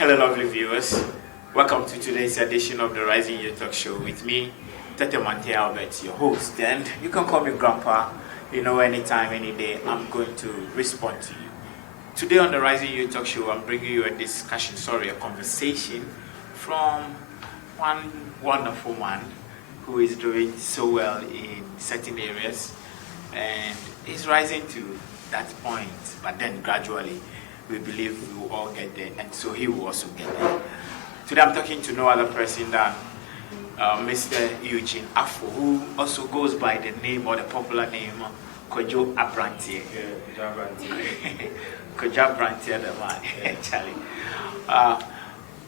Hello, lovely viewers. Welcome to today's edition of the Rising Youth Talk Show with me, Monte Albert, your host. And you can call me Grandpa. You know, anytime, any day, I'm going to respond to you. Today on the Rising Youth Talk Show, I'm bringing you a conversation from one wonderful man who is doing so well in certain areas, and he's rising to that point, but then gradually we believe we will all get there, and so he will also get there. Today I'm talking to no other person than Mr. Eugene Afful, who also goes by the name or the popular name Kojo Abrantie. Yeah, Kojo Abrantie. Kojo Abrantie, the man, Charlie.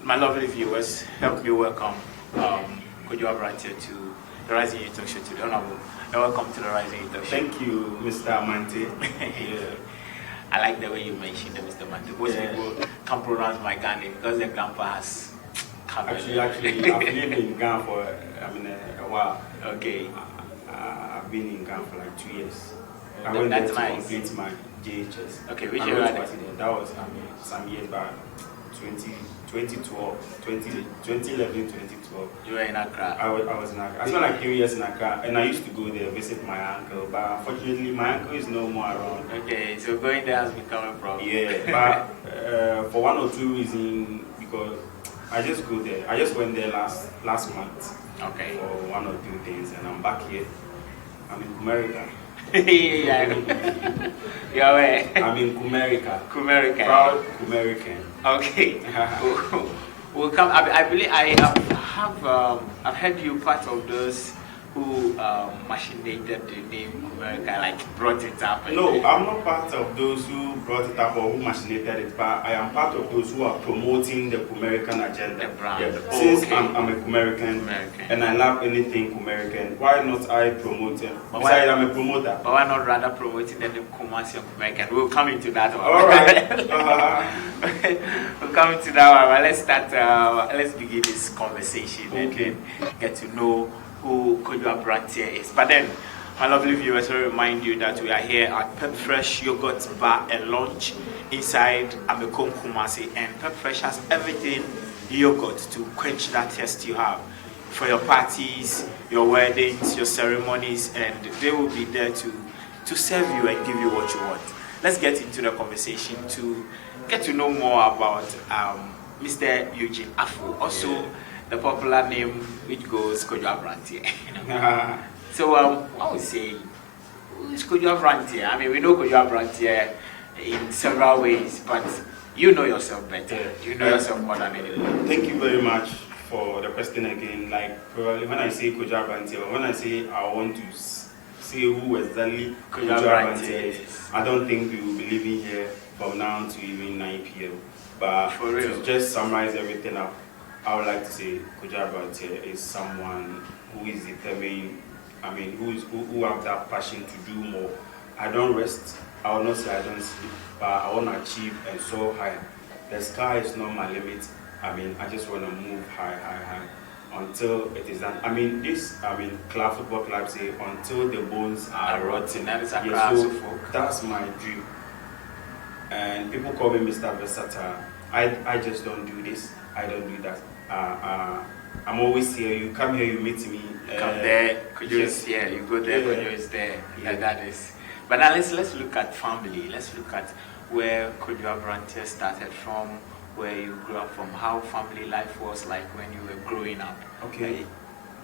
My lovely viewers, help me welcome Kojo Abrantie to the Rising Youth Talk Show today. Honorable, welcome to the Rising Youth Talk Show. Thank you, Mr. Mante. Yeah. I like the way you mentioned it, Mr. Mante. Most people can't pronounce my Ghana because the grandpa has Actually, I've lived in Ghana for a while. Okay. I've been in Ghana for like 2 years. I That's went there to nice. complete my JHS. Okay, which year was that? That was some years back, 2011, 2012. You were in Accra. I was in Accra. I spent like 3 years in Accra, and I used to go there visit my uncle, but unfortunately my uncle is no more around. Okay, so going there has become a problem. Yeah, but for one or two reasons, because I just go there. I just went there last month. Okay. For one or two things, and I'm back here. I'm in Kumerica. Yeah. You're where? I'm in Kumerica. Kumerica. Proud Kumerican. Okay. We'll come. I believe I've heard you part of those who machinated the name Kumerica, like brought it up. No, I'm not part of those who brought it up or who machinated it, but I am part of those who are promoting the Kumerican agenda. The brand. Yeah. Since I'm a Kumerican and I love anything Kumerican, why not I promote it? Besides, I'm a promoter. But why not rather promoting the name Kumasi and Kumerican? We'll come into that one. All right. We'll come into that one. But let's start. Let's begin this conversation and then get to know who Kojo Abrantie is. But then, my lovely viewers, I remind you that we are here at Pep Fresh Yogurt Bar and Lunch inside Amekom Kumasi, and Pep Fresh has everything yogurt to quench that thirst you have for your parties, your weddings, your ceremonies, and they will be there to serve you and give you what you want. Let's get into the conversation to get to know more about Mr. Eugene Afful, also the popular name which goes Kojo Abrantie. So I would say, who is Kojo Abrantie? I mean, we know Kojo Abrantie in several ways, but you know yourself better. You know yourself more than anyone. Thank you very much for the question again. Like, probably when I say Kojo Abrantie, or when I say I want to say who exactly Kojo Abrantie is, I don't think we will be living here from now to even 9 p.m. But for real, to just summarize everything up, I would like to say Kojo Abrantie is someone who is determined. I mean, who have that passion to do more. I don't rest. I will not say I don't sleep, but I want to achieve and so high. The sky is not my limit. I mean, I just want to move high until it is done. I mean, football club say until the bones are rotten. That is a so that's my dream. And people call me Mr. Versatile. I just don't do this. I don't do that. I'm always here. You come here, you meet me. Come there, Kojo is here. You go there, Kojo is there. Yeah, that is. But now let's look at family. Let's look at where Kojo Abrantie started from, where you grew up from, how family life was like when you were growing up. Okay.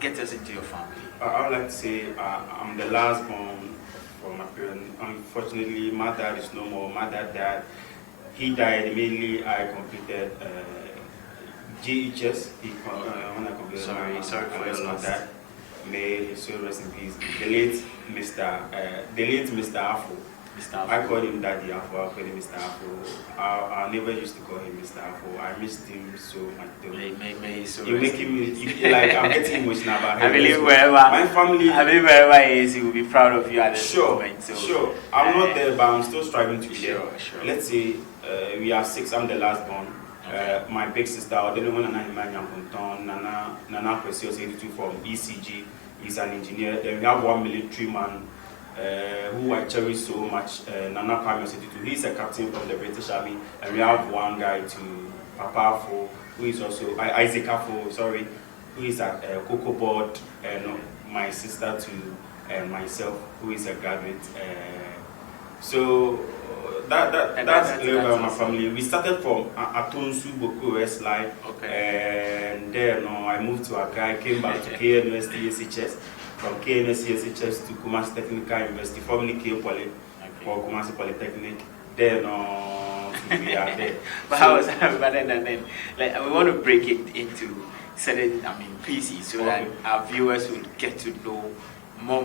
Get us into your family. I would like to say I'm the last born from my parents. Unfortunately, my dad is no more. My dad died. He died immediately. I completed JHS. When I completed sorry for your loss. May his soul rest in peace. The late Mr. Afful. I called him Daddy Afful. I called him Mr. Afful. I never used to call him Mr. Afful. I missed him so much. You're making me like I'm getting emotional about him. I believe wherever my family. I believe wherever he is, he will be proud of you at this moment. So, sure. I'm not there, but I'm still striving to be there. Sure. Let's say we are 6. I'm the last born. My big sister, Nana Precious 82 from ECG. He's an engineer. Then we have one military man who I cherish so much, Nana Precious 82. He's a captain from the British Army. And we have one guy too, Papa Afful, who is also Isaac Afful, sorry, who is at Cocoa Board, and my sister too, and myself, who is a graduate. So that's my family. We started from Atonsu Boko Line, and then I moved to Accra. I came back to KNUST SHS, from KNUST SHS to Kumasi Technical University, formerly K Poly, or Kumasi Polytechnic. Then we are there. But how was that? But then, like, we want to break it into certain, pieces, so that our viewers will get to know more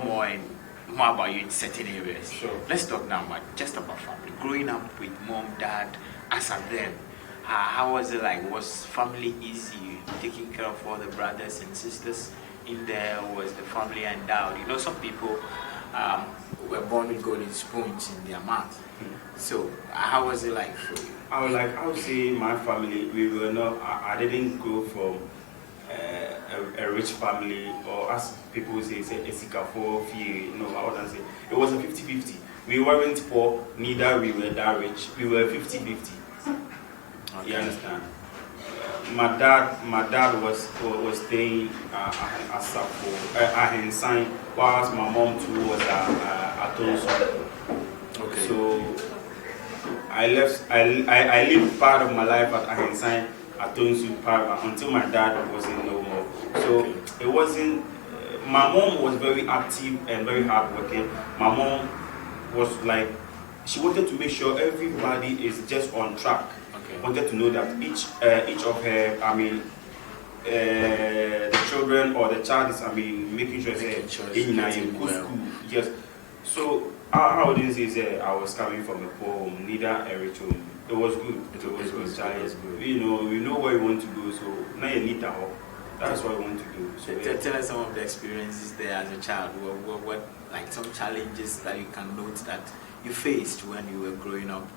about you in certain areas. Sure. Let's talk now just about family. Growing up with mom, dad, as and then, how was it like? Was family easy? Taking care of all the brothers and sisters in there? Was the family endowed? You know, some people were born with golden spoons in their mouth. So, how was it like for you? I would say my family, we were not, I didn't grow from a rich family, or as people say, a sikafo fee. No, I wouldn't say. It was a 50-50. We weren't poor, neither we were that rich. We were 50-50. Okay. You understand? My dad was staying at Sapo, at Hensign, whilst my mom too was at Toronto. Okay. So I lived part of my life at Hensign, at Toronto Park, until my dad wasn't no more. So it wasn't. My mom was very active and very hardworking. My mom was like, she wanted to make sure everybody is just on track. Wanted to know that each of her, the children or the child is, making sure in a good school. Yes. So how this is, I was coming from a poor home, neither a rich home. It was good. It was good. You know where you want to go. So now you need that. That's what I want to do. So tell us some of the experiences there as a child. What like some challenges that you can note that you faced when you were growing up,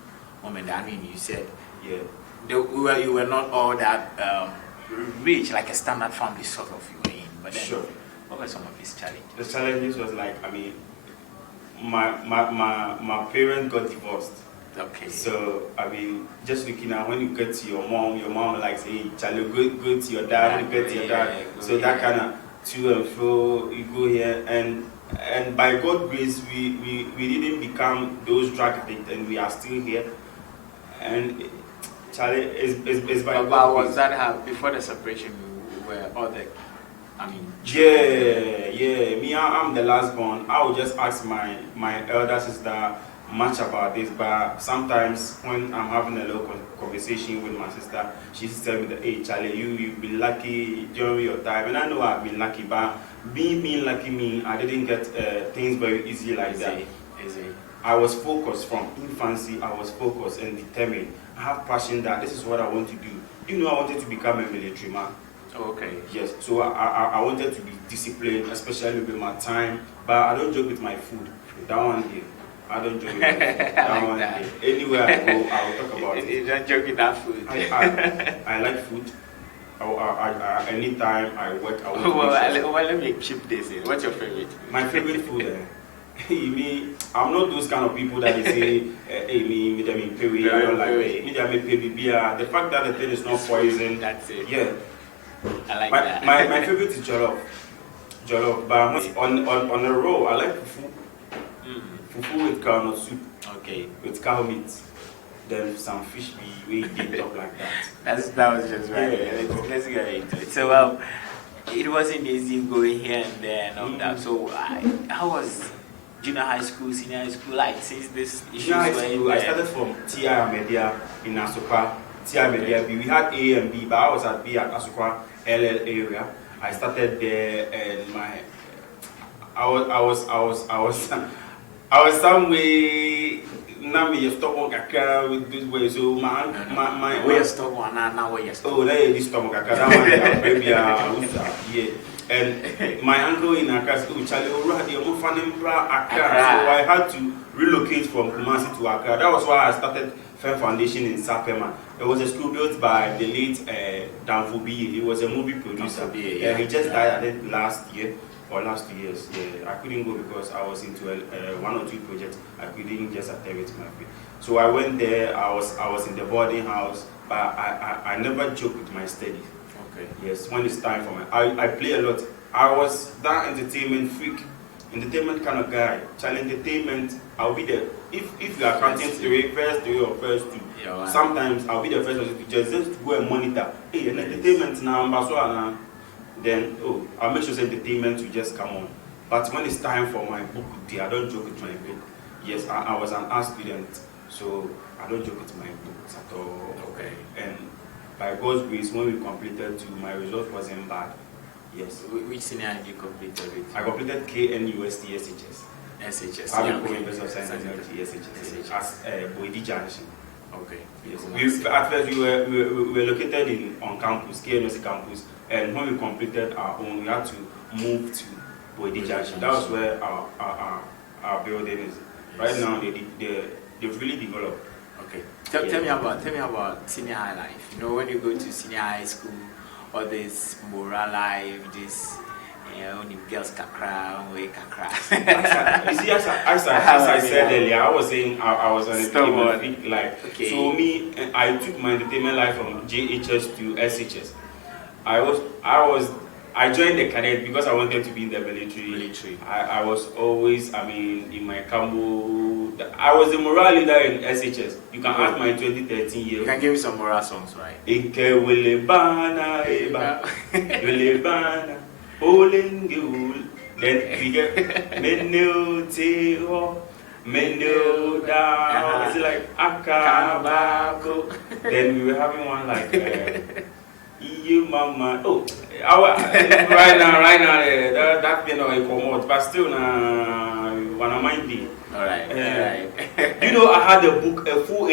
mom and dad? You said. Yeah. You were not all that rich, like a standard family sort of you were in. But then, sure. What were some of these challenges? The challenges was like, my parents got divorced. Okay. So, just looking at when you get to your mom likes, hey, Charlie, go to your dad, when you get to your dad. So that kind of to and fro, you go here. And by God's grace, we didn't become those drug addicts, and we are still here. And Charlie is by God. But was that how, before the separation, you were all the, Yeah. Me, I'm the last born. I would just ask my elder sister much about this, but sometimes when I'm having a little conversation with my sister, she tells me that, hey, Charlie, you've been lucky during your time. And I know I've been lucky, but being lucky me, I didn't get things very easy like that. Easy. I was focused from infancy. I was focused and determined. I have passion that this is what I want to do. You know, I wanted to become a military man. Oh, okay. Yes. So I wanted to be disciplined, especially with my time. But I don't joke with my food. That one here. I don't joke with my food. That one here. Anywhere I go, I will talk about it. You don't joke with that food. I like food. Anytime I work, I well, let me chip this in. What's your favorite? My favorite food. I'm not those kind of people that they say, hey, me, pay. I don't like me, pay. The fact that the thing is not poison. That's it. Yeah. I like that. My favorite is jollof. But on a roll, I like fufu. Fufu with groundnut soup. Okay. With cow meat. Then some fish we dip up like that. That was just right. Yeah. Let's get into it. So it wasn't easy going here and there and all that. So how was junior high school, senior high school like since this issue? Junior high school, I started from TI Media in Asokwa. TI Media B. We had A and B, but I was at B at Asokwa LL area. I started there, and I was some way. Now me stop on kaka with this way. So my where you stop on now where you stop. Oh, that is stop on kaka. That one baby yeah. And my uncle in Accra said, Charlie, already I'm from Accra. So I had to relocate from Kumasi to Accra. That was why I started Fair Foundation in Sapema. It was a school built by the late Danfobi. He was a movie producer. He just died, I think, last year. or last 2 years. Yeah, I couldn't go because I was into one or two projects. I couldn't just attend it to my feet. So I went there. I was in the boarding house, but I never joke with my studies. Okay. Yes, when it's time for I play a lot. I was that entertainment freak, entertainment kind of guy. Child entertainment, I'll be there. If you are counting first three or first two, yeah, right. Sometimes I'll be the first one to just go and monitor. Hey, an entertainment now, then I'll make sure the entertainment will just come on. But when it's time for my book, I don't joke with my book. Yes, I was an art student, so I don't joke with my books at all. Okay. And by God's grace, when we completed two, my result wasn't bad. Yes. Which senior did you complete with? I completed KNUST SHS. SHS. Public University of Science and Technology, SHS. As Boidi Junction. Okay. Yes. At first, we were located on campus, KNUST campus, and when we completed our own, we had to move to Boidi Junction. That was where our building is. Yes. Right now, they've really developed. Okay. Tell me about senior high life. You know, when you go to senior high school, all this moral life, this only girls kakra, way kakra. You see, as I said earlier, I was saying I was on entertainment life. Okay. So me, I took my entertainment life from JHS to SHS. I joined the cadet because I wanted to be in the military. I was always, in my Cambo. I was the moral leader in SHS. You can ask my 2013 year. You can give me some moral songs, right? Ike welebana eba, welebana, olengul. Then we get menu teo, menu da. It's like akabako. Then we were having one like you mama. Oh, right now, that thing I come out, but still wanna mind it. Alright. You know, I had a book, a full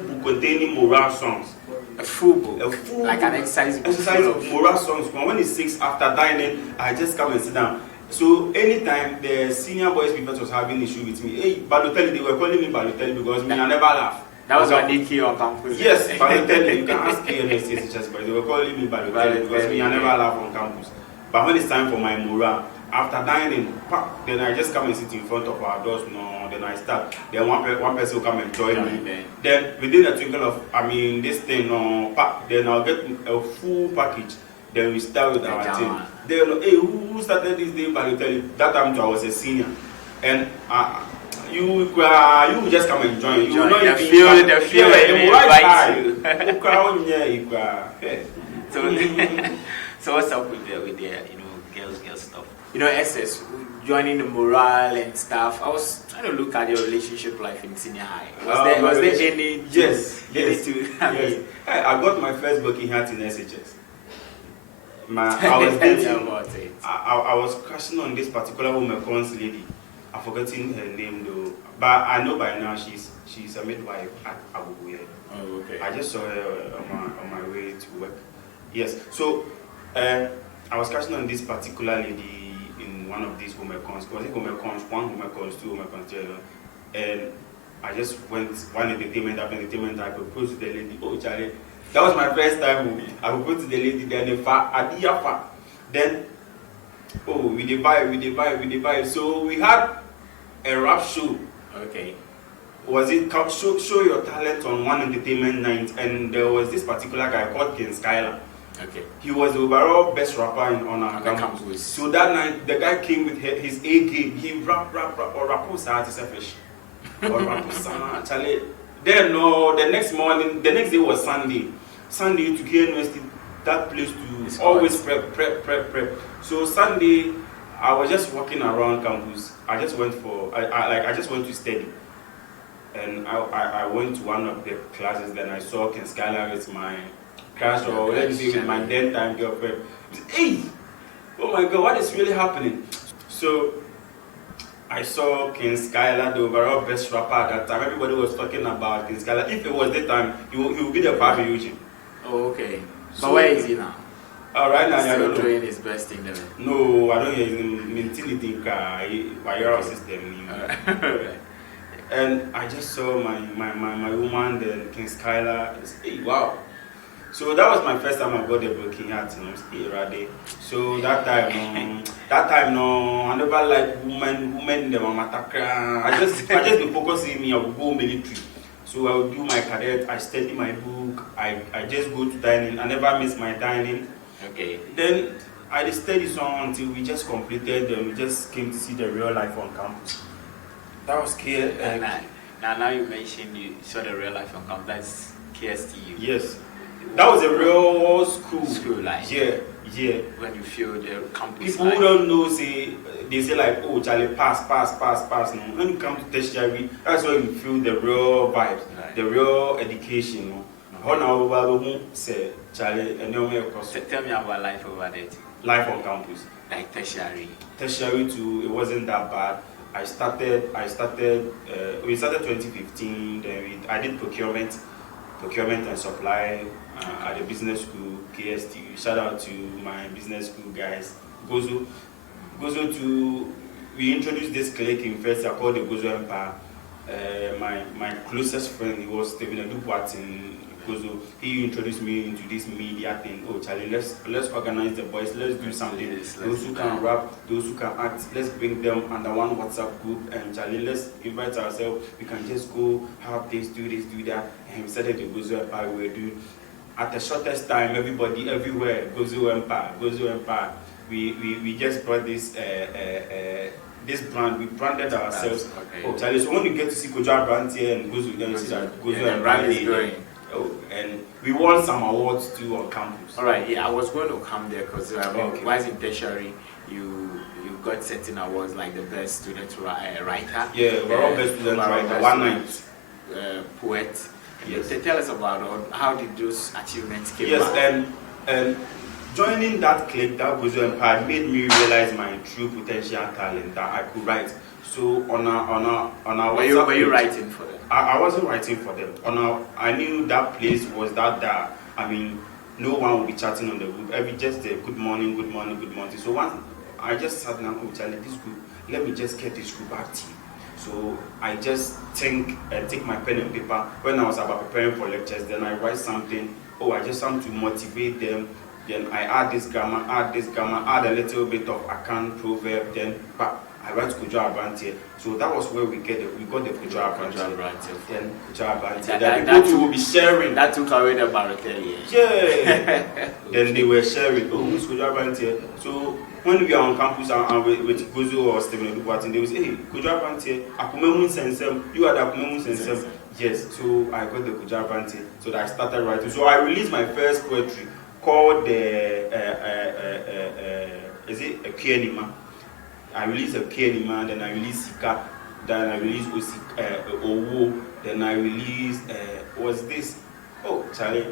book containing moral songs. A full book? A full like an exercise book. Exercise of moral songs. When it's 6 after dining, I just come and sit down. So anytime the senior boys prefect was having issue with me, hey, Balotelli, they were calling me Balotelli because me, I never laugh. That was on DK on campus. Yes, Balotelli, you can ask KNSS, but they were calling me Balotelli because me, I never laugh on campus. But when it's time for my moral, after dining, then I just come and sit in front of our doors. No, then I start. Then one person will come and join me. Then within a twinkle of, this thing, then I'll get a full package. Then we start with our team. Then, hey, who started this day? Balotelli. That time I was a senior, and you just come and join. You will not even feel So what's up with the girls stuff? You know, SS joining the morale and stuff. I was trying to look at your relationship life in senior high. Was there any? Yes. I got my first booking hat in SHS. I was dating. I was crashing on this particular woman, lady. I'm forgetting her name though, but I know by now she's a midwife at Abubuye. Oh, okay. I just saw her on my way to work. Yes. So I was crashing on this particular lady in one of these home accounts. Was it home accounts, one home accounts, two home accounts, and I just went one entertainment after entertainment. I proposed to the lady. Oh, Charlie, that was my first time. I proposed to the lady. Then we divide. So we had a rap show. Okay. Was it show your talent on one entertainment night, and there was this particular guy called King Skylar. Okay. He was the overall best rapper on our campus. So that night, the guy came with his A game. He rap, or rap selfish. Or rap Charlie. Then the next day was Sunday. Sunday to KNUST, that place to always prep. So Sunday, I was just walking around campus. I just went to study. And I went to one of the classes, then I saw Ken Skylar with my crush, or let me say with my then time girlfriend. Hey! Oh my God, what is really happening? So I saw Ken Skylar, the overall best rapper at that time. Everybody was talking about Ken Skylar. If it was that time, he would be the part of Eugene. Oh, okay. So where is he now? Right now, I don't know. Doing his best thing there. No, I don't hear him mentality viral system. And I just saw my woman, then King Skylar. Hey, wow. So that was my first time I got the broken heart, So that time, no, I never like women, the mama takra. I just be focusing me. I would go military, so I would do my cadet. I study my book. I just go to dining. I never miss my dining. Okay. Then I studied song until we just completed. And we just came to see the real life on campus. That was clear. Now you mentioned you saw the real life on campus. That's KSTU. Yes. That was a real school life. Yeah. When you feel the campus people who don't know, they say like, oh, Charlie, pass. No. When you come to tertiary, that's where you feel the real vibes, the real education. No. How now say Charlie, and tell me about life over there. Life on campus. Like tertiary. Tertiary too, it wasn't that bad. We started 2015. Then I did procurement and supply at the business school, KST. Shout out to my business school guys. Gozo we introduced this clique in first year called the Gozo Empire. My closest friend, he was Stephen Adukwat in Gozo. He introduced me into this media thing. Oh, Charlie, let's organize the boys. Let's do something. Those who can rap, those who can act, let's bring them under one WhatsApp group. And Charlie, let's invite ourselves. We can just go have this, do that. And we started the Gozo Empire. We were doing at the shortest time. Everybody, everywhere, Gozo Empire. We just brought this brand. We branded ourselves. Okay. Oh, Charlie, so when you get to see Kojo Abrantie and Gozo, then you see that Gozo Empire is growing. Oh, and we won some awards too on campus. All right, yeah, I was going to come there because while in tertiary, you got certain awards like the best student writer. Yeah, overall best student writer, one night. Poet. Yes. Tell us about how did those achievements came Yes, about? and joining that clique, that Gozo Empire, made me realize my true potential talent that I could write. So on our were you writing for them? I wasn't writing for them. I knew that place was that. I mean, no one will be chatting on the group. Just good morning. So once I just sat down, oh, Charlie, this group, let me just get this group active. So I just think and take my pen and paper. When I was about preparing for lectures, then I write something. Oh, I just want to motivate them. Then I add this grammar, add a little bit of account proverb. Then I write Kojo Abrantie. So that was where we got the Kojo Abrantie. Then Kojo Abrantie. Then the people will be sharing. That took away the Barotelli. Yeah. Then they were sharing. Oh, who's Kojo Abrantie? So when we are on campus and with Gozo or Stephen Adukwat, they will say, hey, Kojo Abrantie, Akumemu Sensem, you are the Akumemu Sensem. Yes. So I got the Kojo Abrantie. So that I started writing. So I released my first poetry called is it a Kienima? I released a Kienima, then I released Sika, then I released Owo, then I released what's this? Oh, Charlie,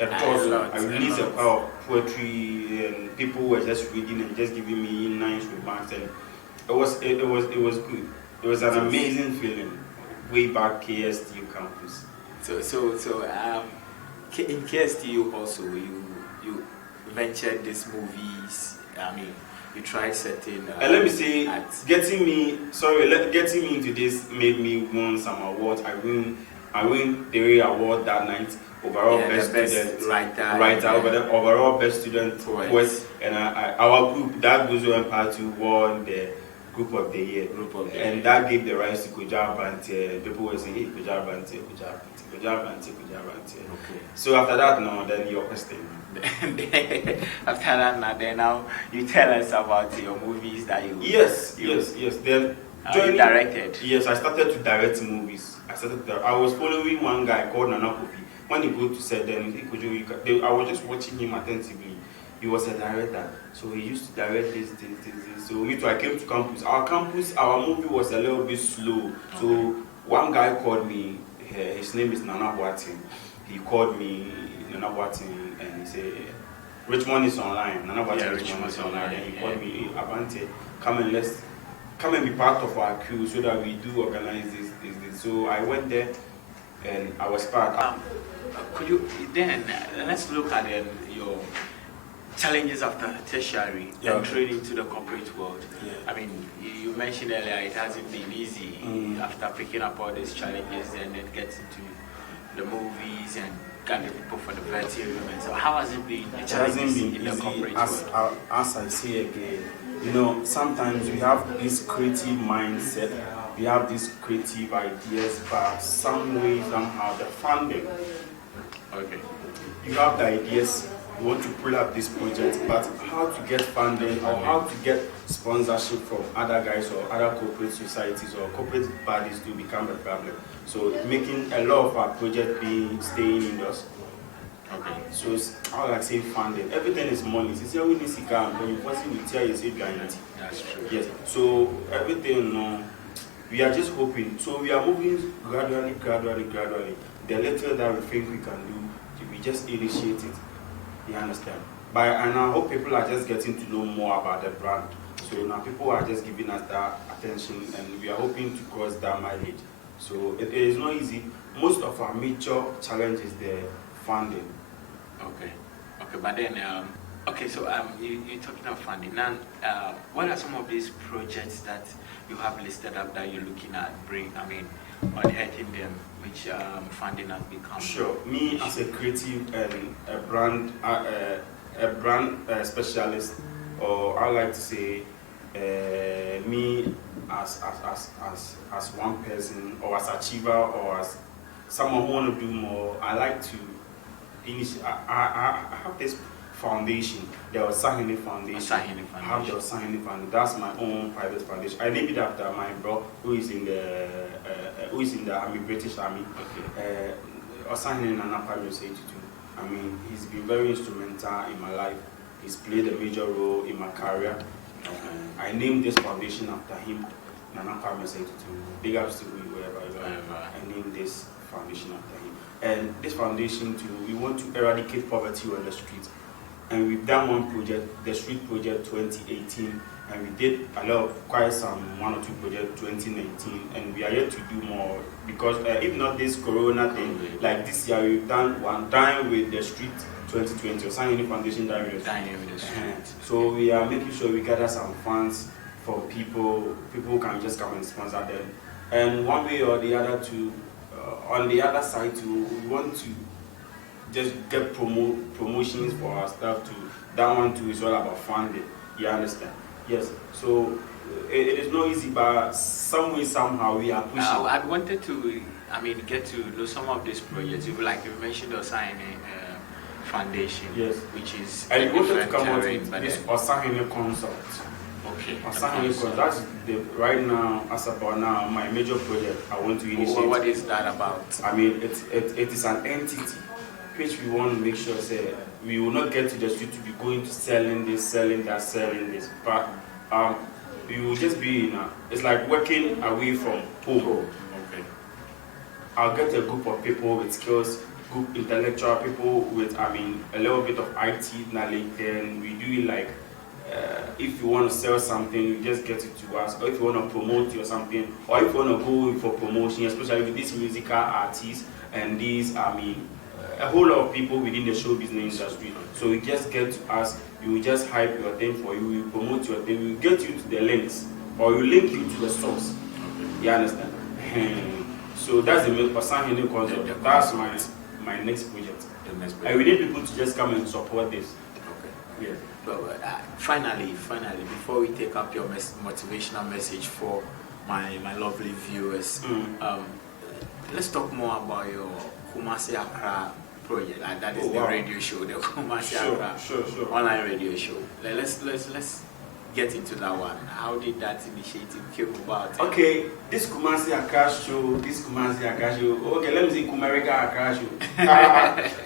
I released a power of poetry, and people were just reading and just giving me nice remarks, and it was good. It was an amazing feeling. Way back KSTU campus. So in KSTU also you ventured these movies. I mean, you tried certain. And let me say, getting me into this made me win some awards. I win the award that night. Overall best student writer, overall best student poet, and our group that Gozo Empire won the group of the year. And that gave the rise to Kojo Abrantie. People were saying, hey, Kojo Abrantie. Okay. So after that, then your question. After that, then now you tell us about your movies that you. Yes. Then you directed. Yes, I started to direct movies. I was following one guy called Nana Kofi. When he go to set, then I was just watching him attentively. He was a director, so he used to direct this. So me too, I came to campus. Our movie was a little bit slow. So one guy called me. His name is Nana Boatin. He called me, Nana Boatin, and he said, Richmond is online. Nana Boatin, Richmond is online. And he called me, hey, Abrantie, come and be part of our crew so that we do organize this. So I went there, and I was part. Could you then let's look at your challenges after tertiary entering into the corporate world. Yeah. I mean, you mentioned earlier it hasn't been easy after picking up all these challenges and then getting to the movies and gather people for the virtual events. So how has it been? It hasn't been in the easy, corporate as I say again. You know, sometimes we have this creative mindset, we have these creative ideas, but some way, somehow, the funding. Okay. You have the ideas, you want to pull up this project, but how to get funding or how to get sponsorship from other guys or other corporate societies or corporate bodies to become a problem. So making a lot of our project being staying indoors. Okay. So it's how I say funding. Everything is money. It's we need to come when you first with you say That's true. yes. So everything we are just hoping. So we are moving gradually. The little that we think we can do, we just initiate it. You understand? And I hope people are just getting to know more about the brand. So now people are just giving us that attention, and we are hoping to cross that mileage. So it is not easy. Most of our major challenge is the funding. Okay. But then, so you're talking about funding. Now, what are some of these projects that you have listed up that you're looking at unearthing them, which funding has become? Sure. Me as a creative and a brand specialist, or I like to say, me as one person, or as achiever, or as someone who want to do more, I like to I have this foundation, the Osahene Foundation. I have the Osahene Foundation. That's my own private foundation. I named it after my bro who is in the Army, British Army. Okay. Osahene Nana Primary 82. I mean, he's been very instrumental in my life. He's played a major role in my career. I named this foundation after him, Nana Primary 82. Big ups to you wherever you are. I named this foundation after him. And this foundation we want to eradicate poverty on the street. And we've done one project, the Street Project 2018, and we did one or two projects 2019, and we are yet to do more because if not this Corona thing, like this year we've done one time with the Street 2020, or Osahene Foundation done with the street. So we are making sure we gather some funds for people who can just come and sponsor them. And one way or the other on the other side we want to just get promotions for our staff too. That one too is all about funding. You understand? Yes. So it is not easy, but some way somehow we are pushing. I wanted to, get to know some of these projects. Like you mentioned, Osahene Foundation, yes, which is and we wanted to come out with this Osahene Consult. Okay. Osahene Consult. That's right now, as about now, my major project. I want to initiate. What is that about? It is an entity which we want to make sure we will not get to the street to be going to selling this, selling that, selling this. But we will just be it's like working away from home. Okay. I'll get a group of people with skills, group intellectual people with a little bit of IT knowledge. Then we do it like if you want to sell something, you just get it to us. Or if you want to promote your something, or if you want to go for promotion, especially with these musical artists and these a whole lot of people within the show business industry. So you just get to us, you will just hype your thing for you, we promote your thing, we will get you to the links, or you link you to the source. You understand? So that's the Osahene Consult. That's my next project. And we need people to just come and support this. Okay. Yes. But finally, before we take up your motivational message for my lovely viewers, let's talk more about your Kumasi Accra project. That is the radio show, the Kumasi Accra online radio show. Let's get into that one. How did that initiative came about? Okay, this Kumasi Accra show. Okay, let me say Kumerica Accra show.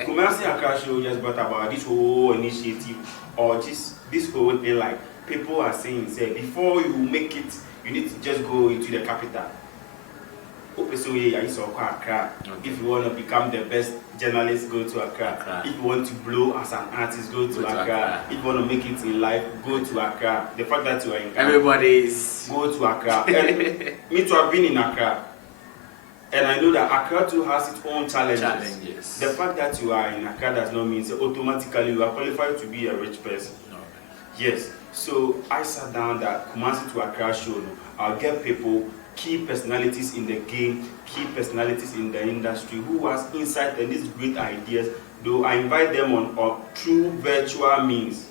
Kumasi Accra show just brought about this whole initiative, or just this whole thing. Like people are saying, before you make it, you need to just go into the capital. If you want to become the best journalist, go to Accra. If you want to blow as an artist, go to Accra. If you want to make it in life, go to Accra. The fact that you are in Accra, everybody's go to Accra. And me too, I've been in Accra, and I know that Accra too has its own challenges. The fact that you are in Accra does not mean automatically you are qualified to be a rich person. No. Yes. So I sat down that Kumasi to Accra show. I'll get people key personalities in the game, key personalities in the industry who has insight and these great ideas. Though I invite them on through virtual means.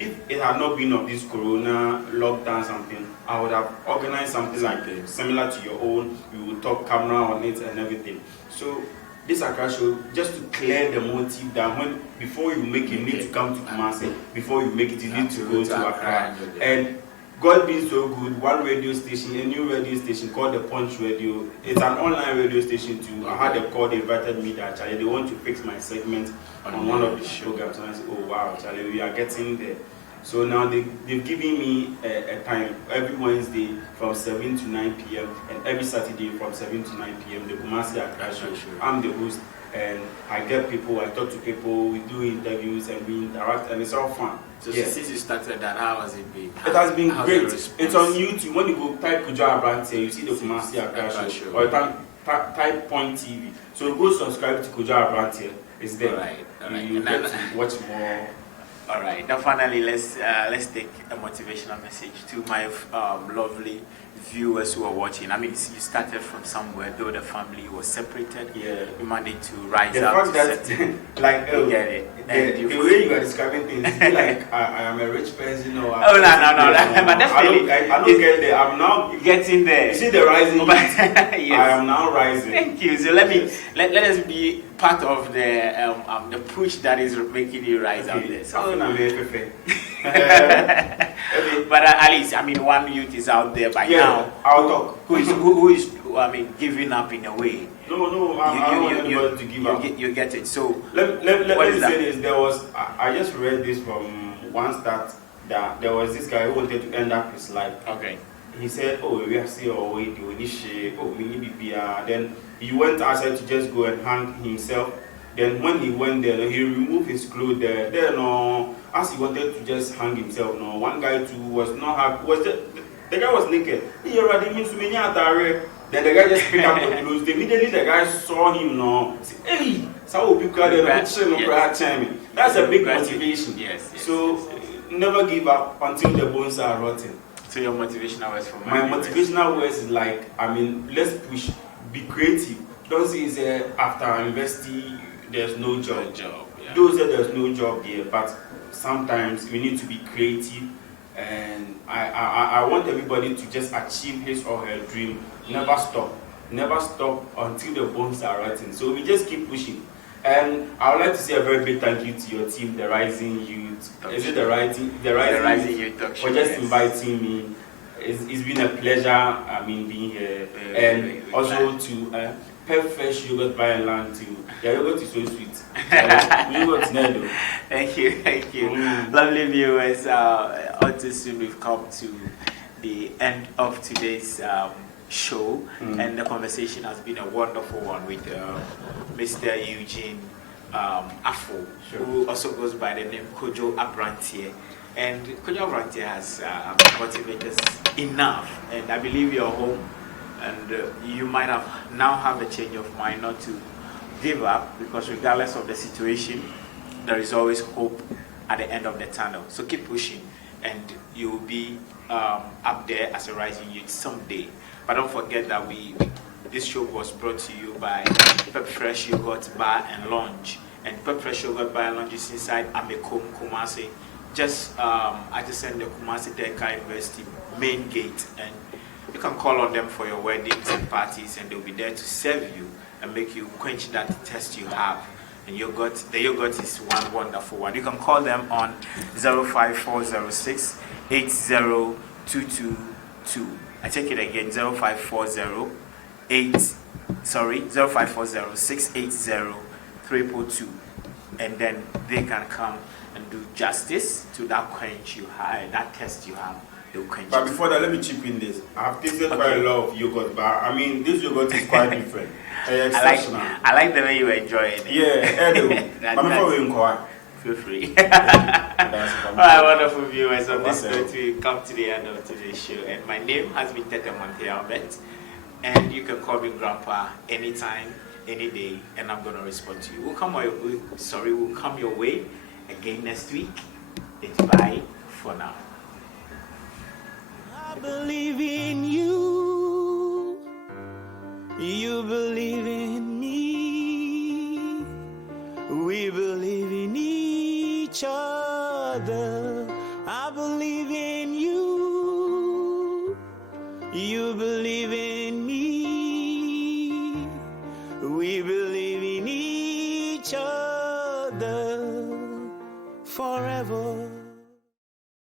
If it had not been of this corona lockdown something, I would have organized something like similar to your own. We would talk camera on it and everything. So this Accra show, just to clear the motive that before you make it, you need to come to Kumasi. Before you make it, you need to go to Accra. And God being so good, one radio station, a new radio station called the Punch Radio. It's an online radio station too. I had a call, they invited me that Charlie, they want to fix my segment on one of the programs. And I said, oh wow, Charlie, we are getting there. So now they've given me a time every Wednesday from 7 to 9 p.m. and every Saturday from 7 to 9 p.m. the Kumasi Accra show. I'm the host and I get people, I talk to people, we do interviews and we interact and it's all fun. So since you started that, how has it been? It has been great. It's on YouTube. When you go type Kojo Abrantie, you see the Kumasi Accra show. Or type Point TV. So go subscribe to Kojo Abrantie. It's there. All right. You get to watch more. All right. Now finally, let's take a motivational message to my lovely viewers who are watching. I mean, you started from somewhere, though the family was separated. Yeah. You managed to rise the up. The fact that, like, you get it. The way you are describing things, it's like I am a rich person or. Oh no! But definitely, I don't get there. I'm now getting there. You see the rising. Yes. I am now rising. Thank you. So let us be part of the push that is making you rise up there. So, but at least, I mean, one youth is out there by now. I'll talk. Who is I mean, giving up in a way. No, I don't want anybody to give up. You get it. So let me say this. I just read this from one stat that there was this guy who wanted to end up his life. Okay. He said, oh, we are still away, then he went outside to just go and hang himself. Then when he went there, he removed his clothes there. Then as he wanted to just hang himself, one guy too was not happy. The guy was naked. Then the guy just picked up the clothes. Immediately the guy saw him said, hey, that's a big motivation. Yes. So never give up until the bones are rotten. So your motivational words for my motivational words is like, I mean, let's push, be creative. Don't say after university there's no job. Yeah. Don't say there's no job here, but sometimes we need to be creative. And I want everybody to just achieve his or her dream. Never stop until the bones are rotten. So we just keep pushing. And I would like to say a very big thank you to your team, the Rising Youth. Is it the Rising Youth for just inviting me. It's been a pleasure. I mean, being here, and also to Perfect Yogurt by and Land too. The yogurt is so sweet. Thank you. Lovely viewers. All too soon we've come to the end of today's show, and the conversation has been a wonderful one with Mr. Eugene Afful, who also goes by the name Kojo Abrantie. And Kojo Abrantie has motivated us enough, and I believe you're home, and you might now have a change of mind not to give up, because regardless of the situation, there is always hope at the end of the tunnel. So keep pushing, and you'll be up there as a rising youth someday. But don't forget that this show was brought to you by Pep Fresh Yogurt Bar and Lounge. And Pep Fresh Yogurt Bar and Lounge is inside Amekom, Kumasi. I just sent the Kumasi Denka University main gate. And you can call on them for your weddings and parties, and they'll be there to serve you and make you quench that thirst you have. And the yogurt is one wonderful one. You can call them on 05406 80222. I take it again, 0540680 342, and then they can come and do justice to that quench you have, that test you have. They'll quench. But before that, let me chip in this. I've tasted quite a lot of yogurt, but I mean, this yogurt is quite different. I like the way you enjoy it. Yeah, anyway. But before we inquire, feel free. Alright, wonderful viewers. On this note, we come to the end of today's show, and my name has been Tete Monte Albert, and you can call me Grandpa anytime, any day, and I'm gonna respond to you. We'll come your way again next week. It's bye for now. I believe in you. You believe in me. We believe in each other. I believe in you. You believe in me. We believe in each other forever.